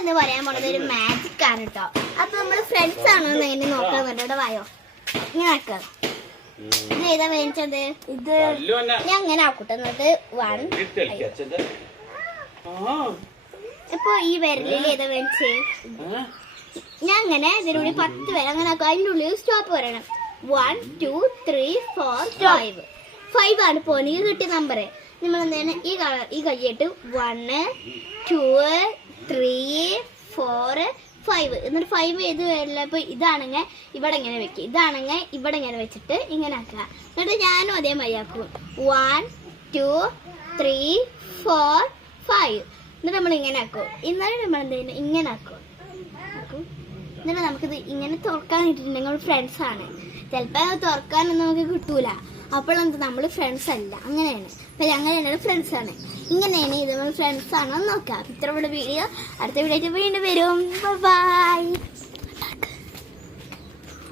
എന്ന് പറയാൻ പോണത് ഒരു മാജിക് ആണ് കേട്ടോ. അപ്പൊ നമ്മള് ഫ്രണ്ട്സ് ആണോ എന്ന് എങ്ങനെ നോക്കാൻ വേണ്ടിട്ട് വായോ ഇങ്ങനെ ആക്കാം. ഇത് ഏതാ വേണിച്ചത്? ഇത് ഞാൻ അങ്ങനെ ആക്കൂട്ടെ. എന്നിട്ട് 1 ഇപ്പൊ ഈ വിരലിൽ ഏതാ വേണിച്ചേ? ഞാൻ അങ്ങനെ ഇതിനുള്ളിൽ 10 വരെ അങ്ങനെ ആക്കും. അതിൻ്റെ ഉള്ളിൽ സ്റ്റോപ്പ് പറയണം. 1 2 3 4 5 ആണ് പോണെങ്കിൽ കിട്ടിയ നമ്പർ. നമ്മൾ എന്താണ് ഈ കയ്യിട്ട് 1 2 3 4 5 എന്നിട്ട് 5 ഏത് വരില്ല. ഇപ്പൊ ഇതാണെങ്കിൽ ഇവിടെ ഇങ്ങനെ വെക്കുക, ഇതാണെങ്കിൽ ഇവിടെ ഇങ്ങനെ വെച്ചിട്ട് ഇങ്ങനെ ആക്കുക. എന്നിട്ട് ഞാനും അതേമാതിരി ആക്കും. 1 2 3 4 5 എന്നിട്ട് നമ്മൾ ഇങ്ങനെ ആക്കും. എന്നാലും നമ്മൾ എന്തെങ്കിലും ഇങ്ങനെ ആക്കും. എന്നിട്ട് നമുക്കിത് ഇങ്ങനെ തുറക്കാൻ കിട്ടിയിട്ടുണ്ടെങ്കിൽ ഫ്രണ്ട്സ് ആണ്. ചിലപ്പോൾ തുറക്കാനൊന്നും നമുക്ക് കിട്ടൂല. അപ്പോഴെന്ത് നമ്മൾ ഫ്രണ്ട്സ് അല്ല, അങ്ങനെയാണ്. അപ്പം ഞങ്ങൾ ഫ്രണ്ട്സ് ആണ്. ഇങ്ങനെയാണ് ഇത് നമ്മൾ ഫ്രണ്ട്സ് ആണോ നോക്കാം. ഇത്ര വീഡിയോ അടുത്ത വീഡിയോ വീണ്ടും വരും. ബൈ.